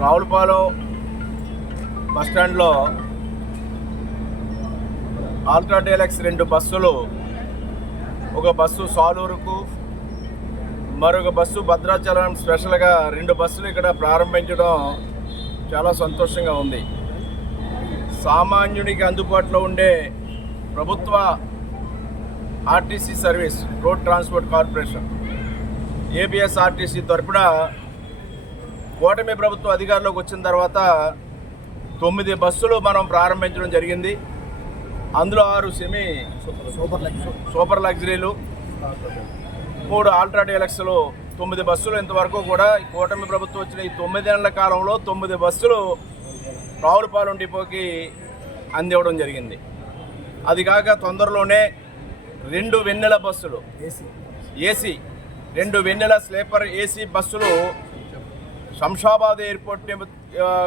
రావులపాలెం బస్టాండ్లో ultra deluxe రెండు బస్సులు ఒక బస్సు సాలూరుకు మరొక బస్సు భద్రాచలం స్పెషల్గా రెండు బస్సులు ఇక్కడ ప్రారంభించడం చాలా సంతోషంగా ఉంది. సామాన్యునికి అందుబాటులో ఉండే ప్రభుత్వ RTC service road transport corporation APSRTC తరపున కూటమి ప్రభుత్వం అధికారంలోకి వచ్చిన తర్వాత తొమ్మిది బస్సులు మనం ప్రారంభించడం జరిగింది. అందులో ఆరు సెమీ సూపర్ సూపర్ లగ్జరీలు మూడు ఆల్ట్రా డీలక్స్లు తొమ్మిది బస్సులు ఇంతవరకు కూడా కూటమి ప్రభుత్వం వచ్చిన ఈ తొమ్మిదేళ్ళ కాలంలో తొమ్మిది బస్సులు రావులపాలెం డిపోకి అందివ్వడం జరిగింది. అది కాక తొందరలోనే రెండు వెన్నెల బస్సులు ఏసీ. ఏసీ రెండు వెన్నెల స్లీపర్ ఏసీ బస్సులు శంషాబాద్ ఎయిర్పోర్ట్ ని-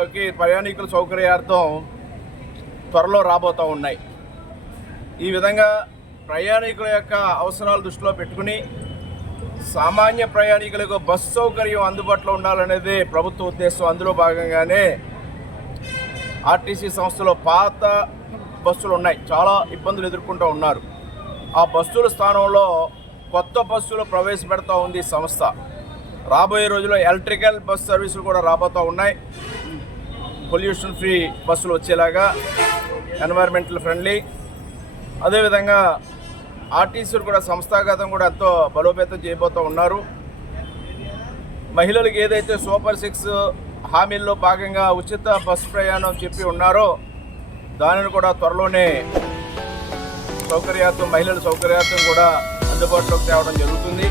కి ప్రయాణికుల సౌకర్యార్థం త్వరలో రాబోతూ ఉన్నాయి. ఈ విధంగా ప్రయాణికుల యొక్క అవసరాలు దృష్టిలో పెట్టుకుని సామాన్య ప్రయాణికులకు బస్సు సౌకర్యం అందుబాటులో ఉండాలనేది ప్రభుత్వ ఉద్దేశం. అందులో భాగంగానే ఆర్టీసీ సంస్థలో పాత బస్సులు ఉన్నాయి. చాలా ఇబ్బందులు ఎదుర్కొంటూ ఉన్నారు. ఆ బస్సుల స్థానంలో కొత్త బస్సులు ప్రవేశపెడతా ఉంది సంస్థ. రాబోయే రోజుల్లో ఎలక్ట్రికల్ బస్ సర్వీసులు కూడా రాబోతూ ఉన్నాయి. పొల్యూషన్ ఫ్రీ బస్సులు వచ్చేలాగా ఎన్వైర్మెంటల్ ఫ్రెండ్లీ. అదేవిధంగా ఆర్టీసీలు కూడా సంస్థాగతం కూడా ఎంతో బలోపేతం చేయబోతూ ఉన్నారు. మహిళలకు ఏదైతే సూపర్ సిక్స్ హామీల్లో భాగంగా ఉచిత బస్సు ప్రయాణం చెప్పి ఉన్నారో దానిని కూడా త్వరలోనే సౌకర్యార్థం మహిళల సౌకర్యార్థం కూడా అందుబాటులోకి తేవడం జరుగుతుంది.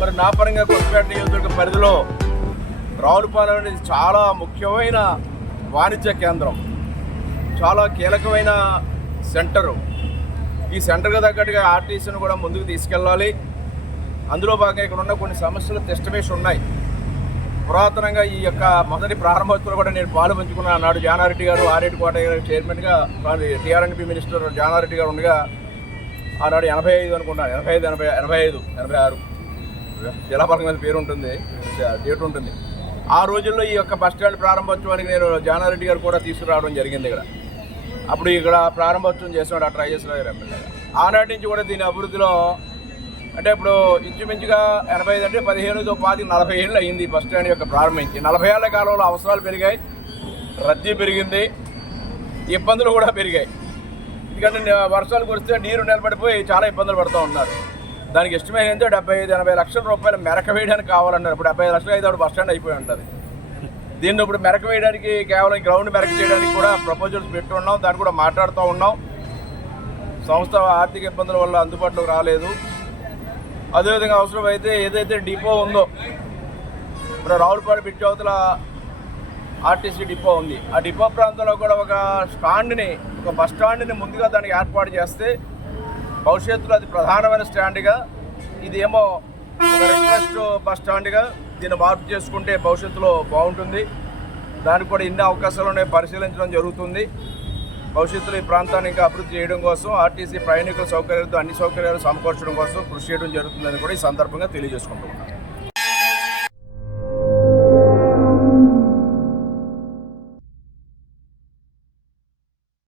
మరి నా పరంగా కొత్తపేట నియోజకవర్గ పరిధిలో రావులపాలెం అనేది చాలా ముఖ్యమైన వాణిజ్య కేంద్రం. చాలా కీలకమైన సెంటరు. ఈ సెంటర్కి తగ్గట్టుగా ఆర్టీసీని కూడా ముందుకు తీసుకెళ్ళాలి. అందులో భాగంగా ఇక్కడ ఉన్న కొన్ని సమస్యలు టెస్టిమేషన్ ఉన్నాయి. పురాతనంగా ఈ యొక్క మొదటి ప్రారంభోత్సవం కూడా నేను పాలు పంచుకున్న నాడు జానారెడ్డి గారు ఆరెడ్డి కోట గారు చైర్మన్గా టీఆర్ఎన్పి మినిస్టర్ జానారెడ్డి గారు ఉండగా ఆనాడు ఎనభై ఐదు అనుకున్నాను. ఎనభై ఐదు ఎనభై ఎనభై ఐదు ఎనభై ఆరు. జిల్లాపరంగా మీద పేరు ఉంటుంది డేట్ ఉంటుంది. ఆ రోజుల్లో ఈ యొక్క బస్ స్టాండ్ ప్రారంభోత్సవానికి నేను జానారెడ్డి గారు కూడా తీసుకురావడం జరిగింది ఇక్కడ. అప్పుడు ఇక్కడ ప్రారంభోత్సవం చేసినాడు ఆ ట్రై చేసిన ఎమ్మెల్యే ఆనాటి నుంచి కూడా దీని అభివృద్ధిలో అంటే ఇప్పుడు ఇంచుమించుగా ఎనభై ఐదు అంటే పదిహేనుతో పాతి నలభై ఏళ్ళు అయింది బస్ స్టాండ్ యొక్క ప్రారంభించి. నలభై ఏళ్ళ కాలంలో అవసరాలు పెరిగాయి రద్దీ పెరిగింది ఇబ్బందులు కూడా పెరిగాయి. ఎందుకంటే వర్షాలు కురిస్తే నీరు నిలబడిపోయి చాలా ఇబ్బందులు పడుతూ ఉన్నారు. దానికి ఎస్టిమేట్ అయితే డెబ్బై ఐదు ఎనభై లక్షల రూపాయలు మెరక వేయడానికి కావాలన్నారు. ఇప్పుడు డెబ్బై ఐదు లక్షలు అయితే బస్ స్టాండ్ అయిపోయి ఉంటుంది. దీన్ని ఇప్పుడు మెరక వేయడానికి కేవలం గ్రౌండ్ మెరక చేయడానికి కూడా ప్రపోజల్స్ పెట్టి ఉన్నాం. దాన్ని కూడా మాట్లాడుతూ ఉన్నాం. సంస్థ ఆర్థిక ఇబ్బందుల వల్ల అందుబాటులోకి రాలేదు. అదేవిధంగా అవసరమైతే ఏదైతే డిపో ఉందో ఇప్పుడు రావులపాడు బిడ్డ అవతల ఆర్టీసీ డిపో ఉంది. ఆ డిపో ప్రాంతంలో కూడా ఒక స్టాండ్ని ఒక బస్ స్టాండ్ని ముందుగా దానికి ఏర్పాటు చేస్తే భవిష్యత్తులో అది ప్రధానమైన స్టాండ్గా ఇదేమో ఒక రిక్వెస్ట్ బస్ స్టాండ్గా దీన్ని మార్పు చేసుకుంటే భవిష్యత్తులో బాగుంటుంది. దానికి కూడా ఇన్ని అవకాశాలు ఉన్నాయి పరిశీలించడం జరుగుతుంది. భవిష్యత్తులో ఈ ప్రాంతాన్ని ఇంకా అభివృద్ధి చేయడం కోసం ఆర్టీసీ ప్రయాణికుల సౌకర్యాలతో అన్ని సౌకర్యాలు సమకూర్చడం కోసం కృషి చేయడం జరుగుతుందని కూడా ఈ సందర్భంగా తెలియజేసుకుంటున్నాను.